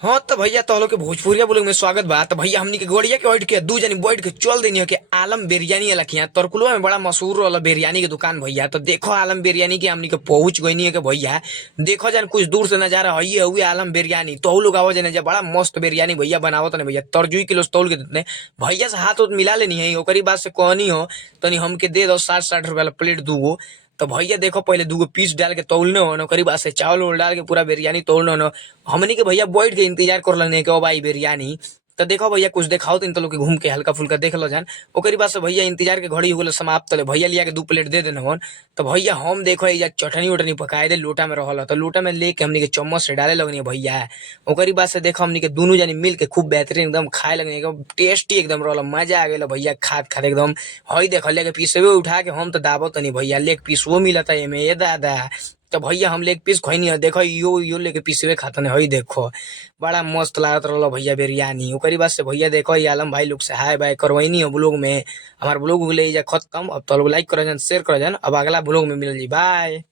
हाँ तो भैया तो लोग के भोजपुरिया बोले में स्वागत बा। तो भैया हमनी के गोड़िया के बैठ के दू जनी बैठ के चल देनी हो के आलम बिरयानी लखिया तरकुलवा में बड़ा मशहूर वाला बिरयानी के दुकान भैया। तो देखो आलम बिरयानी के हमनी के पहुंच गई है के भैया। देखो जान कुछ दूर से नजारा है हुए आलम बिरयानी तो लोग आवा जाने बड़ा मस्त बिरयानी भैया बनावत ने भैया। तरजुई किलो तौल के देते भैया से हाथ उत मिला लेनी है ओकरी बात से कहनी हो तनी हमके दे दो 60-60 रुपया वाला प्लेट दूगो। तो भैया देखो पहले दूगो पीस डाल के तौलने हो ओकरी बाद से चावल उवल डाल के पूरा बिरयानी तौलने हो। हमनी के भैया बैठ के इंतजार कर लेने के भाई बिरयानी। तो देखो भैया कुछ दिखाओ तो लोग के घूम के हल्का फुल्का देख लो जान। ओकरी बाद से भैया इंतजार के घड़ी हो गलो समाप्त ले भैया लिया के 2 प्लेट दे देना हन। तो भैया हम देखो ये चटनी उटनी पकाए दे लोटा में रहल तो लोटा में लेके हमनी के चम्मच से डाले लगनी भैया। ओकरी बाद से देखो हमनी के दोनों जानी मिल के खूब बेहतरीन एकदम खाए लगनी एकदम टेस्टी एकदम रहल मजा आ गया भैया खात खाते एकदम। हई देख लेके पीसवे उठा के हम तो दावत नहीं भैया लेग पीस वो मिलता है एमे ये दादा। तो भैया हम लेग पीस खैनी है देखो यो लेके पीसवे खाता नहीं हई देखो बड़ा मस्त लागत रहलो भैया बिरयानी। ओकरी बाद से भैया देखो ये आलम भाई लोग से हाय बाय करवैनी हो ब्लॉग में। हमार ब्लॉग ले जा खत्म अब तो लोग लाइक करो जान शेयर करो जान अब अगला ब्लॉग में मिल जी बाय।